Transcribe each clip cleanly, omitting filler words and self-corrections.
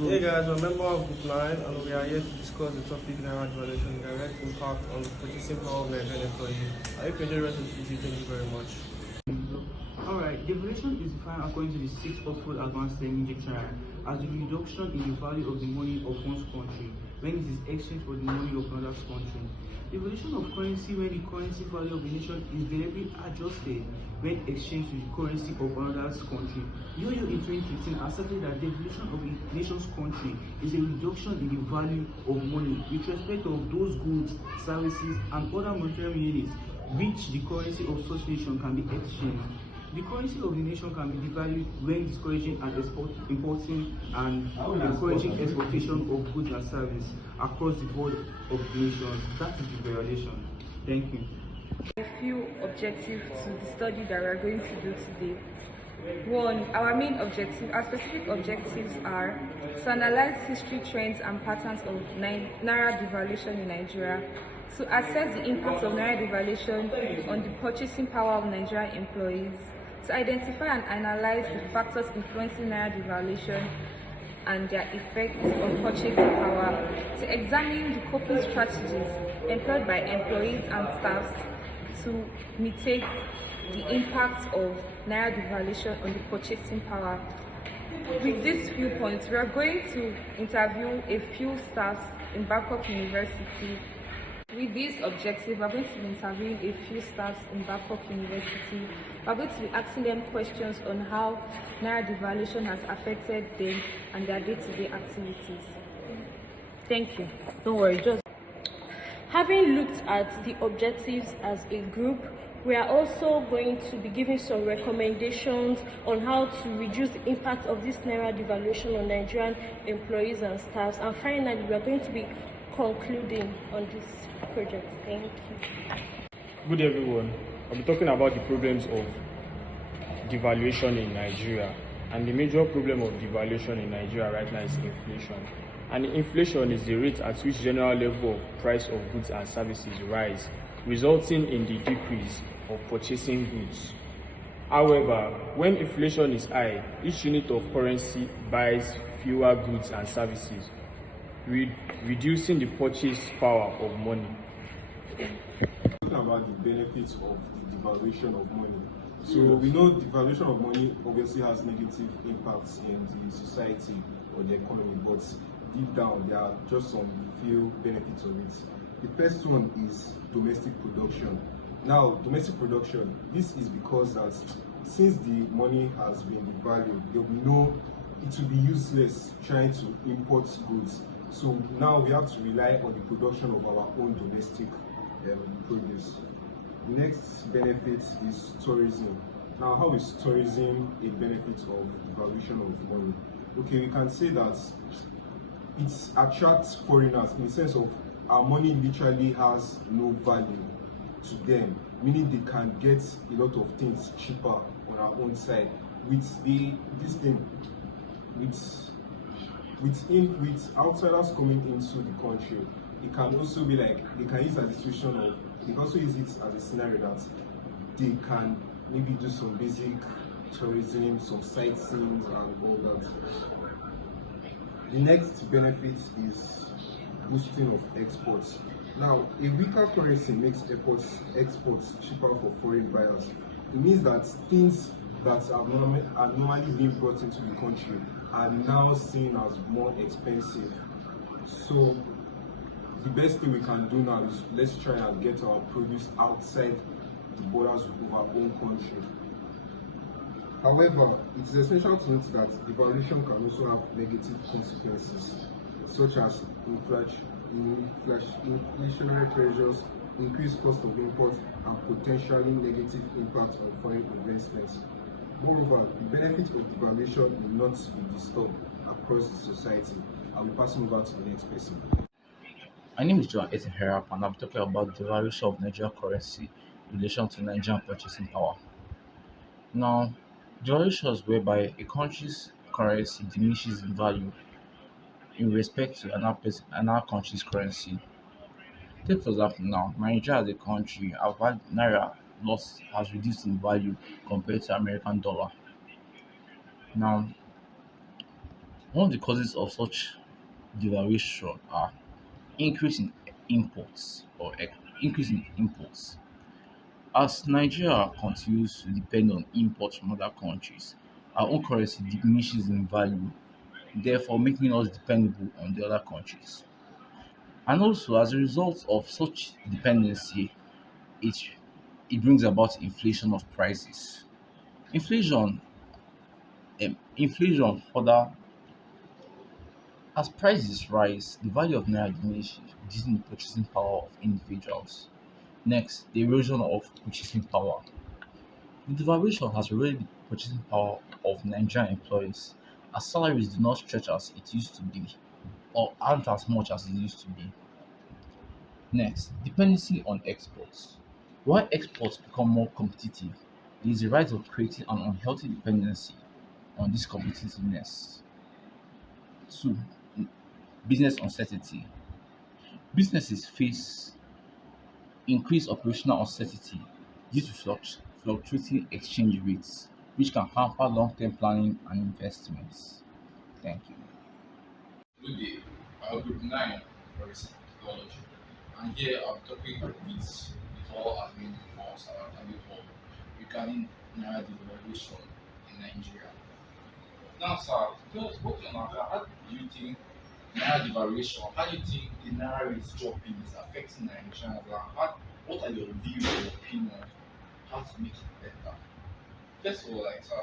Hey guys, we're a member of Group 9 and we are here to discuss the topic Naira devaluation direct impact on the purchasing power of Nigerian employees. I hope you enjoy the rest of the video. Thank you very much. Alright, devaluation is defined according to the sixth Oxford Advanced Learning Dictionary as the reduction in the value of the money of one's country when it is exchanged for the money of another country. Devaluation of currency when the currency value of the nation is deliberately adjusted when exchanged with the currency of another country. Yo-Yo in 2015 asserted that devaluation of a nation's country is a reduction in the value of money with respect of those goods, services, and other monetary units which the currency of such nation can be exchanged. The currency of the nation can be devalued when discouraging and importing and encouraging exportation of goods and services across the board of the nations. That is devaluation. Thank you. A few objectives to the study that we are going to do today. One, our main objective, our specific objectives are to analyze history, trends, and patterns of Naira devaluation in Nigeria, to assess the impact of Naira devaluation on the purchasing power of Nigerian employees, to identify and analyze the factors influencing Naira devaluation and their effects on purchasing power, to examine the coping strategies employed by employees and staffs to mitigate the impact of Naira devaluation on the purchasing power. With these few points, we are going to interview a few staffs in Babcock University. With this objective, we are going to be interviewing a few staffs in Babcock University. We are going to be asking them questions on how Naira devaluation has affected them and their day-to-day activities. Thank you. Don't worry, just having looked at the objectives as a group, we are also going to be giving some recommendations on how to reduce the impact of this Naira devaluation on Nigerian employees and staffs. And finally, we are going to be concluding on this project. Thank you. Good everyone. I'll be talking about the problems of devaluation in Nigeria. And the major problem of devaluation in Nigeria right now is inflation. And inflation is the rate at which general level of price of goods and services rise, resulting in the decrease of purchasing goods. However, when inflation is high, each unit of currency buys fewer goods and services, reducing the purchase power of money. Talking about the benefits of the devaluation of money. So we know devaluation of money obviously has negative impacts in the society or the economy, but deep down there are just some few benefits of it. The first one is domestic production. Now, domestic production, this is because that since the money has been devalued, there will be it will be useless trying to import goods. So now we have to rely on the production of our own domestic produce. The next benefit is tourism. Now, how is tourism a benefit of devaluation of money? Okay, we can say that it attracts foreigners in the sense of our money literally has no value to them, meaning they can get a lot of things cheaper on our own side. With outsiders coming into the country, it can also be like they can use as a situation of they can also use it as a scenario that they can maybe do some basic tourism, some sightseeing and all that. The next benefit is boosting of exports. Now, a weaker currency makes exports cheaper for foreign buyers. It means that things that are normally being brought into the country are now seen as more expensive. So the best thing we can do now is let's try and get our produce outside the borders of our own country. However, it is essential to note that devaluation can also have negative consequences, such as inflationary pressures, increased cost of import, and potentially negative impact on foreign investments. Moreover, the benefit of devaluation will not be disturbed across the society. I will pass over to the next person. My name is John Ethan and I'm talking about the devaluation of Nigerian currency in relation to Nigerian purchasing power. Now, devaluation is whereby a country's currency diminishes in value in respect to another country's currency. Take for example now, Nigeria as a country, our Naira loss has reduced in value compared to American dollar. Now, One of the causes of such devaluation are increase in imports increase in imports. As Nigeria continues to depend on imports from other countries, our own currency diminishes in value, therefore making us dependable on the other countries. And also, as a result of such dependency, it it brings about inflation of prices. Inflation inflation further as prices rise, the value of naira diminishes, reducing the purchasing power of individuals. Next, the erosion of purchasing power. The devaluation has eroded the purchasing power of Nigerian employees as salaries do not stretch as it used to be or aren't as much as it used to be. Next, dependency on exports. While exports become more competitive, there is a rise of creating an unhealthy dependency on this competitiveness. Two, business uncertainty. Businesses face increased operational uncertainty due to fluctuating exchange rates, which can hamper long-term planning and investments. Thank you. Good day. Group 9 for recent technology. And here I'm talking with all admin forms and admin hall regarding Naira devaluation in Nigeria. Now, sir, just what on how do you think Naira devaluation, how do you think the Naira is dropping is affecting Nigerians? And what are your views or opinions how to make it better? First of all, like, sir,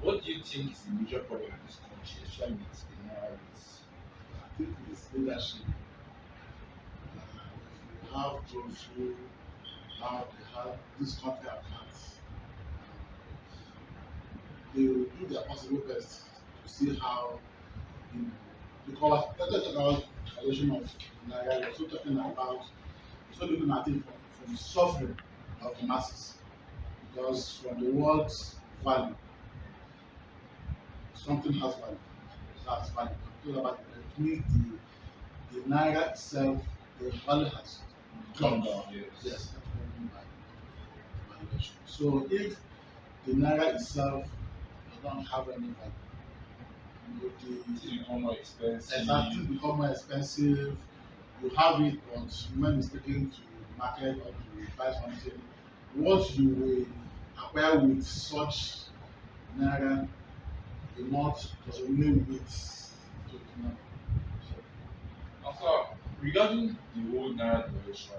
what do you think is the major problem in this country, especially with the Naira rates? I think it's leadership. You have those who have this country at heart. They will do their possible best to see how you know, because talking about evaluation of Naira, we're also talking about also looking at it from the suffering of the masses. Because from the word's value, something has value. That's value. Talking about it means the Naira itself, the value has Come dropped. down, yes. Yes, that's what I mean by valuation. So if the Naira itself does not have any value, It will become more expensive. exactly become more expensive. You have it, but when it's taken to the market or to buy something, what you will acquire with such naira will not resonate with to the money. Also, regarding the whole Naira devaluation,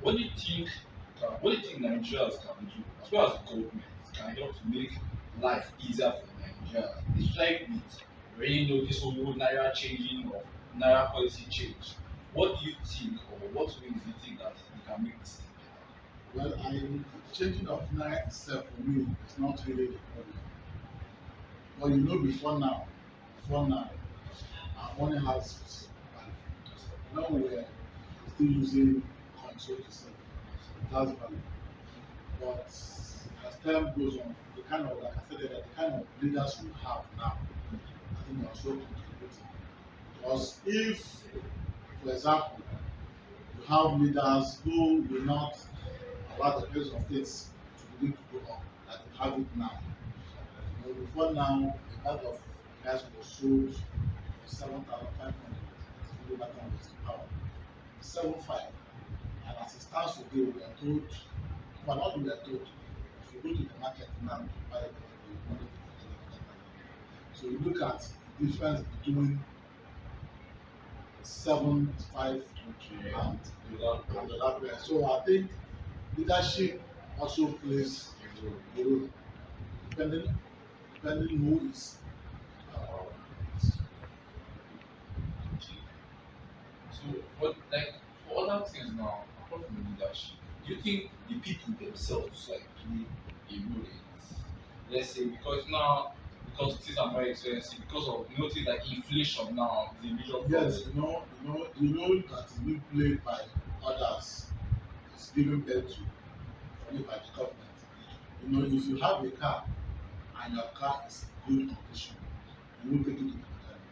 what do you think? What do you think Nigerians can do, as well as the government, can help to make life easier for Nigerians? Especially with we already know this whole Naira changing or Naira policy change. What do you think, or what ways do you think that you can make this thing Well, changing of naira itself for me is not really the problem. But you know, before now, our money has value. Now we're still using coin, so to say, it has value. But as time goes on, the kind of, like I said, earlier, the kind of leaders we have now, I think they are also contributing. Because if, for example, you have leaders who will not allow the pace of things to begin to go up, like we have it now. You know, before now, a bag of rice was sold for 7,500. When that time was in power, 7,500. And as it stands today, we are told, well, not we are told, if you go to the market now to buy it, you want it for 11,000. So you look at the difference between 7,500 and the lab rate. So I think leadership also plays a role, depending who is. So, what like for other things now, apart from leadership, do you think the people themselves like play a role in it? Let's say because things are more expensive, because of things like inflation now, the major problem. Yes, that is being played by others. It's given birth to only by the government. You know, if you have a car and your car is in good condition, you will take it to the mechanic.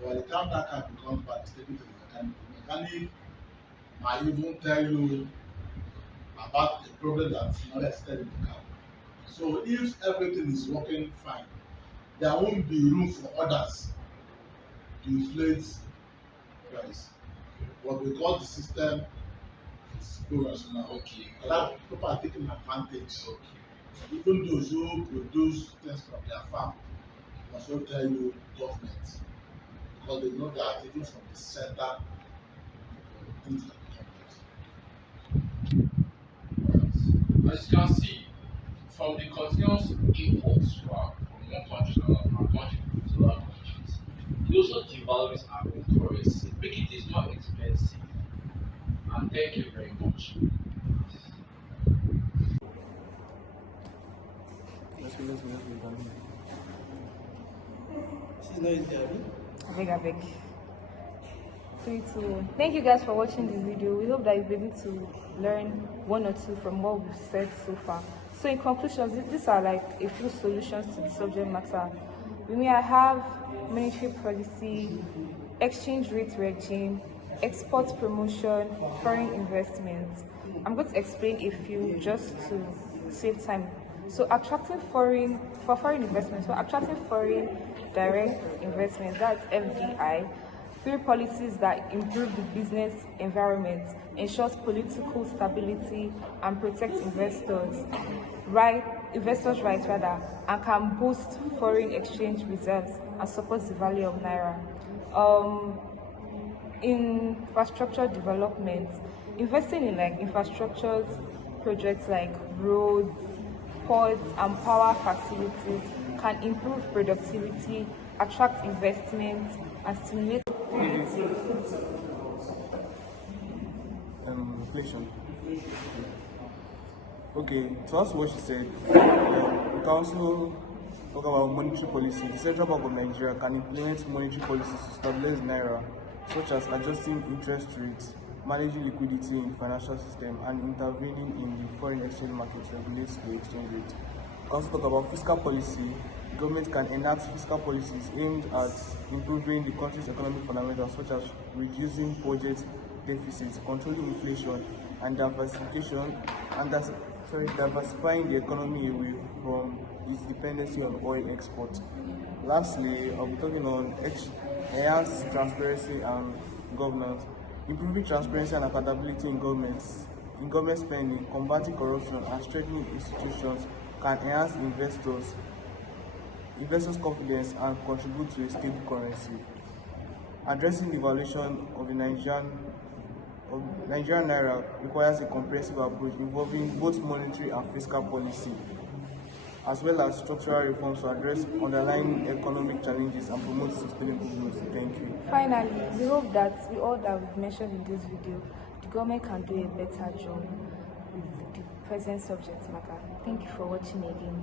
But by the time that car becomes bad, it's taken to the mechanic might even tell you about the problem that's not existed in the car. So if everything is working fine, there won't be room for others to inflate price. But because the system is irrational, Okay. a lot of people are taking advantage. Okay. Even those who produce things from their farm must also tell you government, because they know they are taking from the center things like As you can see, from the continuous imports from one country to another country to other countries, it also devalues our own currency, making it more expensive. And thank you very much. I beg. 3, 2, 1. Thank you guys for watching this video. We hope that you'll be able to learn one or two from what we've said so far. So in conclusion, these are like a few solutions to the subject matter. We may have monetary policy, exchange rate regime, export promotion, foreign investments. I'm going to explain a few just to save time. So attracting foreign investments, we're attracting foreign direct investments, that's FDI, through policies that improve the business environment, ensures political stability, and protects investors' rights and can boost foreign exchange reserves and supports the value of Naira. Infrastructure development, investing in like infrastructures projects like roads, ports, and power facilities can improve productivity, attract investment, and stimulate Inflation. Okay, to answer what she said, we can also talk about monetary policy. The Central Bank of Nigeria can implement monetary policies to stabilize Naira, such as adjusting interest rates, managing liquidity in the financial system, and intervening in the foreign exchange market to regulate the exchange rate. We can also talk about fiscal policy. The government can enact fiscal policies aimed at improving the country's economic fundamentals, such as reducing budget deficits, controlling inflation, and diversifying the economy away from its dependency on oil exports. Lastly, I'll be talking on enhanced transparency and governance, improving transparency and accountability in government spending, combating corruption, and strengthening institutions can enhance investors' confidence and contribute to a stable currency. Addressing the devaluation of the Nigerian Naira requires a comprehensive approach involving both monetary and fiscal policy, as well as structural reforms to address underlying economic challenges and promote sustainable growth. Thank you. Finally, we hope that with all that we've mentioned in this video, the government can do a better job with the present subject matter. Thank you for watching again.